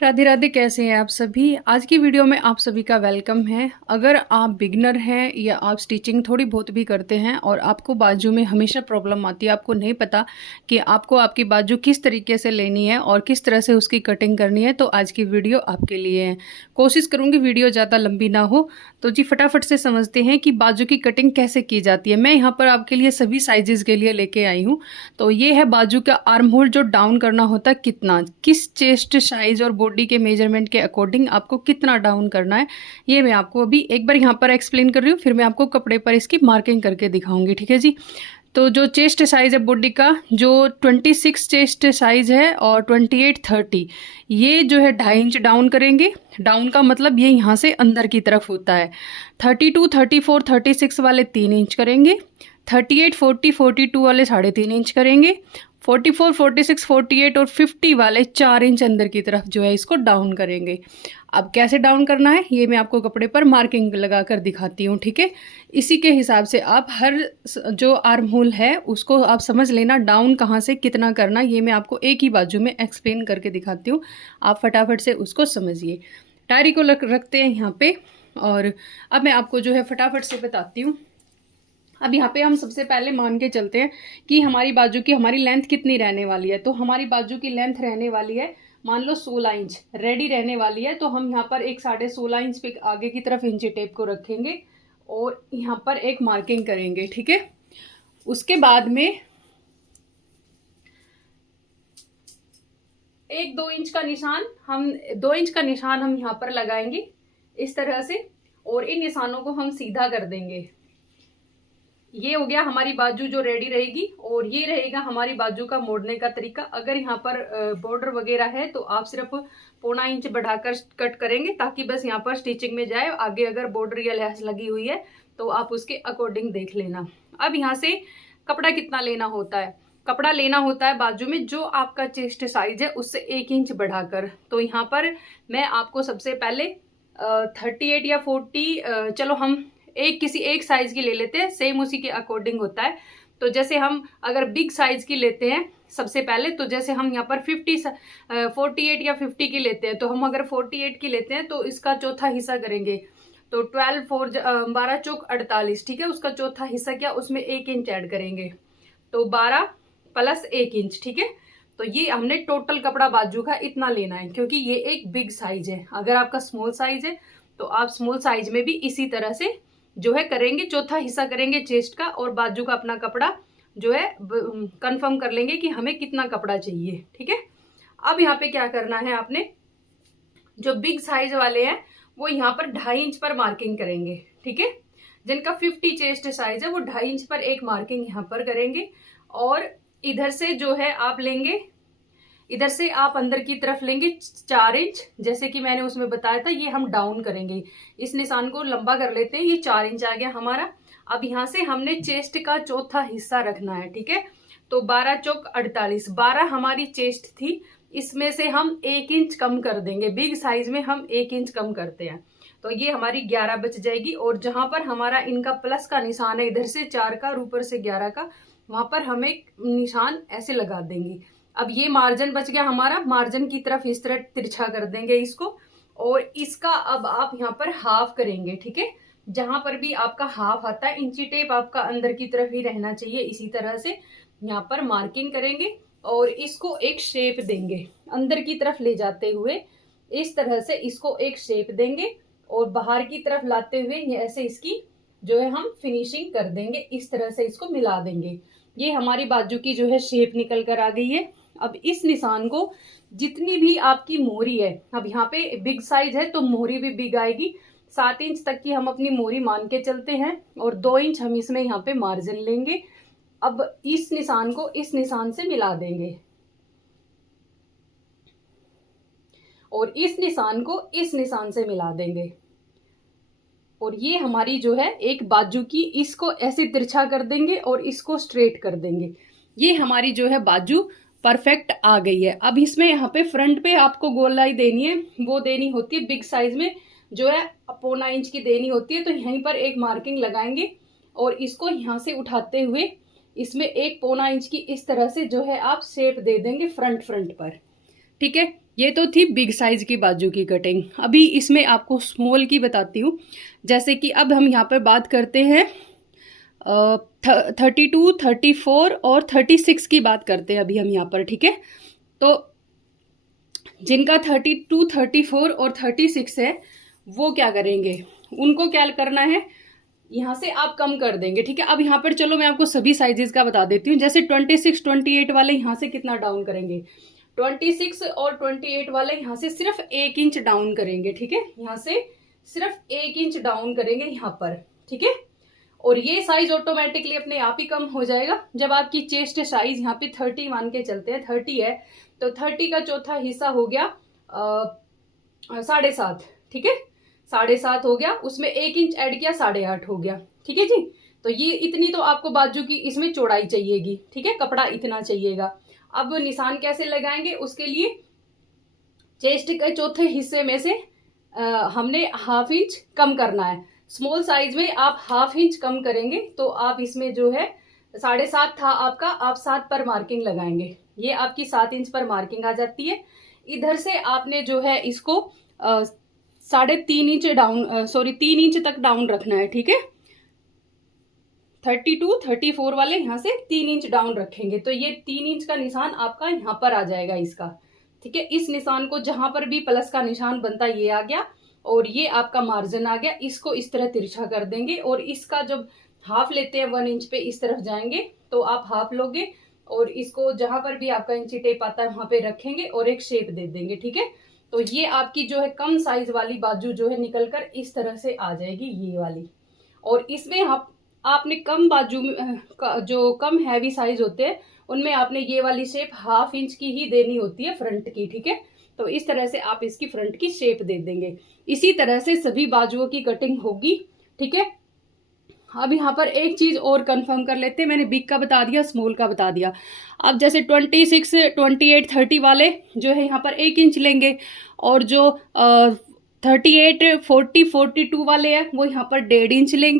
राधे राधे। कैसे हैं आप सभी। आज की वीडियो में आप सभी का वेलकम है। अगर आप बिगनर हैं या आप स्टिचिंग थोड़ी बहुत भी करते हैं और आपको बाजू में हमेशा प्रॉब्लम आती है, आपको नहीं पता कि आपको आपकी बाजू किस तरीके से लेनी है और किस तरह से उसकी कटिंग करनी है, तो आज की वीडियो आपके लिए है। कोशिश करूँगी वीडियो ज़्यादा लंबी ना हो। तो जी फटाफट से समझते हैं कि बाजू की कटिंग कैसे की जाती है। मैं यहाँ पर आपके लिए सभी साइजेस के लिए लेके आई हूँ। तो ये है बाजू का आर्म होल जो डाउन करना होता है, कितना किस चेस्ट साइज और बॉडी के मेजरमेंट के अकॉर्डिंग आपको कितना डाउन करना है, ये मैं आपको अभी एक बार यहाँ पर एक्सप्लेन कर रही हूँ। फिर मैं आपको कपड़े पर इसकी मार्किंग करके दिखाऊंगी। ठीक है जी। तो जो चेस्ट साइज है बॉडी का, जो 26 चेस्ट साइज है और 28 30, ये जो है 2.5 इंच डाउन करेंगे। डाउन का मतलब ये यहाँ से अंदर की तरफ होता है। 32 34 36 वाले 3 इंच करेंगे। 38 40 42 वाले 3.5 इंच करेंगे। 44 46 48 और 50 वाले 4 इंच अंदर की तरफ जो है इसको डाउन करेंगे। अब कैसे डाउन करना है ये मैं आपको कपड़े पर मार्किंग लगा कर दिखाती हूँ। ठीक है। इसी के हिसाब से आप हर जो आर्म होल है उसको आप समझ लेना, डाउन कहाँ से कितना करना, ये मैं आपको एक ही बाजू में एक्सप्लेन करके दिखाती हूँ। आप फटाफट से उसको समझिए। डायरी को रखते हैं यहाँ पे और अब मैं आपको जो है फटाफट से बताती हूँ। अब यहाँ पे हम सबसे पहले मान के चलते हैं कि हमारी बाजू की हमारी लेंथ कितनी रहने वाली है। तो हमारी बाजू की लेंथ रहने वाली है, मान लो 16 इंच रेडी रहने वाली है। तो हम यहाँ पर एक 16.5 इंच पे आगे की तरफ इंची टेप को रखेंगे और यहाँ पर एक मार्किंग करेंगे। ठीक है। उसके बाद में 2 इंच का निशान हम 2 इंच का निशान हम यहाँ पर लगाएंगे इस तरह से, और इन निशानों को हम सीधा कर देंगे। ये हो गया हमारी बाजू जो रेडी रहेगी, और ये रहेगा हमारी बाजू का मोड़ने का तरीका। अगर यहाँ पर बॉर्डर वगैरह है तो आप सिर्फ 0.25 इंच बढ़ाकर कट करेंगे ताकि बस यहाँ पर स्टिचिंग में जाए। आगे अगर बॉर्डर या लैस लगी हुई है तो आप उसके अकॉर्डिंग देख लेना। अब यहाँ से कपड़ा कितना लेना होता है, कपड़ा लेना होता है बाजू में जो आपका चेस्ट साइज है उससे 1 इंच बढ़ाकर। तो यहाँ पर मैं आपको सबसे पहले 38 या 40, चलो हम किसी एक साइज की ले लेते हैं, सेम उसी के अकॉर्डिंग होता है। तो जैसे हम अगर बिग साइज की लेते हैं सबसे पहले, तो जैसे हम यहाँ पर 48 या 50 की लेते हैं, तो हम अगर 48 की लेते हैं तो इसका चौथा हिस्सा करेंगे। तो 12 4 12 चौक 48। ठीक है। उसका चौथा हिस्सा क्या, उसमें 1 इंच ऐड करेंगे, तो 12 प्लस 1 इंच। ठीक है। तो ये हमने टोटल कपड़ा बाजू का इतना लेना है, क्योंकि ये एक बिग साइज है। अगर आपका स्मॉल साइज है तो आप स्मॉल साइज में भी इसी तरह से जो है करेंगे, चौथा हिस्सा करेंगे चेस्ट का, और बाजू का अपना कपड़ा जो है कंफर्म कर लेंगे कि हमें कितना कपड़ा चाहिए। ठीक है। अब यहाँ पे क्या करना है, आपने जो बिग साइज वाले हैं वो यहाँ पर 2.5 इंच पर मार्किंग करेंगे। ठीक है। जिनका 50 चेस्ट साइज है वो 2.5 इंच पर एक मार्किंग यहाँ पर करेंगे, और इधर से जो है आप लेंगे, इधर से आप अंदर की तरफ लेंगे 4 इंच। जैसे कि मैंने उसमें बताया था, ये हम डाउन करेंगे। इस निशान को लंबा कर लेते हैं, ये 4 इंच आ गया हमारा। अब यहाँ से हमने चेस्ट का चौथा हिस्सा रखना है। ठीक है। तो 12 चौक 48, 12 हमारी चेस्ट थी, इसमें से हम 1 इंच कम कर देंगे। बिग साइज में हम 1 इंच कम करते हैं, तो ये हमारी 11 बच जाएगी। और जहां पर हमारा इनका प्लस का निशान है, इधर से 4 का और ऊपर से 11 का, वहां पर हम एक निशान ऐसे लगा देंगे। अब ये मार्जिन बच गया हमारा, मार्जिन की तरफ इस तरह तिरछा कर देंगे इसको, और इसका अब आप यहाँ पर हाफ करेंगे। ठीक है। जहां पर भी आपका हाफ आता है, इंची टेप आपका अंदर की तरफ ही रहना चाहिए। इसी तरह से यहाँ पर मार्किंग करेंगे और इसको एक शेप देंगे, अंदर की तरफ ले जाते हुए इस तरह से इसको एक शेप देंगे, और बाहर की तरफ लाते हुए ऐसे इसकी जो है हम फिनिशिंग कर देंगे। इस तरह से इसको मिला देंगे। ये हमारी बाजू की जो है शेप निकल कर आ गई है। अब इस निशान को जितनी भी आपकी मोहरी है, अब यहाँ पे बिग साइज है तो मोहरी भी बिग आएगी। 7 इंच तक की हम अपनी मोहरी मान के चलते हैं, और 2 इंच हम इसमें यहाँ पे मार्जिन लेंगे। अब इस निशान को इस निशान से मिला देंगे, और इस निशान को इस निशान से मिला देंगे, और ये हमारी जो है एक बाजू की, इसको ऐसे तिरछा कर देंगे और इसको स्ट्रेट कर देंगे। ये हमारी जो है बाजू परफेक्ट आ गई है। अब इसमें यहाँ पे फ्रंट पे आपको गोलाई देनी है, वो देनी होती है बिग साइज में जो है 0.25 इंच की देनी होती है। तो यहीं पर एक मार्किंग लगाएंगे और इसको यहाँ से उठाते हुए इसमें 1.25 इंच की इस तरह से जो है आप शेप दे देंगे फ्रंट पर। ठीक है। ये तो थी बिग साइज की बाजू की कटिंग। अभी इसमें आपको स्मॉल की बताती हूँ। जैसे कि अब हम यहाँ पर बात करते हैं 32, 34 और 36 की बात करते हैं अभी हम यहाँ पर, ठीक है। तो जिनका 32, 34 और 36 है वो क्या करेंगे, उनको क्या करना है, यहाँ से आप कम कर देंगे, ठीक है। अब यहाँ पर चलो मैं आपको सभी साइजेस का बता देती हूँ। जैसे 26, 28 वाले यहाँ से कितना डाउन करेंगे, 26 और 28 वाले यहाँ से सिर्फ 1 इंच डाउन करेंगे, ठीक है। यहाँ से सिर्फ 1 इंच डाउन करेंगे यहाँ पर, ठीक है। और ये साइज ऑटोमेटिकली अपने आप ही कम हो जाएगा। जब आपकी चेस्ट साइज यहाँ पे 30 मान के चलते हैं, 30 है तो 30 का चौथा हिस्सा हो गया 7.5, ठीक है। 7.5 हो गया, उसमें 1 इंच ऐड किया, 8.5 हो गया, ठीक है जी। तो ये इतनी तो आपको बाजू की इसमें चौड़ाई चाहिएगी, ठीक है, कपड़ा इतना चाहिएगा। अब निशान कैसे लगाएंगे, उसके लिए चेस्ट के चौथे हिस्से में से हमने ½ इंच कम करना है। स्मॉल साइज में आप ½ इंच कम करेंगे तो आप इसमें जो है 7.5 था आपका, आप 7 पर मार्किंग लगाएंगे, ये आपकी 7 इंच पर मार्किंग आ जाती है। इधर से आपने जो है इसको 3.5 इंच डाउन 3 इंच तक डाउन रखना है, ठीक है। 32, 34 वाले यहाँ से 3 इंच डाउन रखेंगे तो ये 3 इंच का निशान आपका यहाँ पर आ जाएगा इसका, ठीक है। इस निशान को जहां पर भी प्लस का निशान बनता ये आ गया और ये आपका मार्जिन आ गया। इसको इस तरह तिरछा कर देंगे और इसका जब हाफ लेते हैं 1 इंच पे इस तरफ जाएंगे तो आप हाफ लोगे और इसको जहां पर भी आपका इंची टेप आता है वहां पे रखेंगे और एक शेप दे देंगे, ठीक है। तो ये आपकी जो है कम साइज वाली बाजू जो है निकल कर इस तरह से आ जाएगी ये वाली। और इसमें आपने कम बाजू जो कम हैवी साइज होते हैं उनमें आपने ये वाली शेप ½ इंच की ही देनी होती है फ्रंट की, ठीक है। तो इस तरह से आप इसकी फ्रंट की शेप दे देंगे। इसी तरह से सभी बाजुओं की कटिंग होगी, ठीक है। अब यहाँ पर एक चीज और कंफर्म कर लेते हैं, मैंने बिग का बता दिया, स्मॉल का बता दिया। अब जैसे 26, 28, 30 वाले जो है यहाँ पर 1 इंच लेंगे और जो 38, 40, 42 वाले हैं वो यहाँ पर 1.5 इंच लेंगे।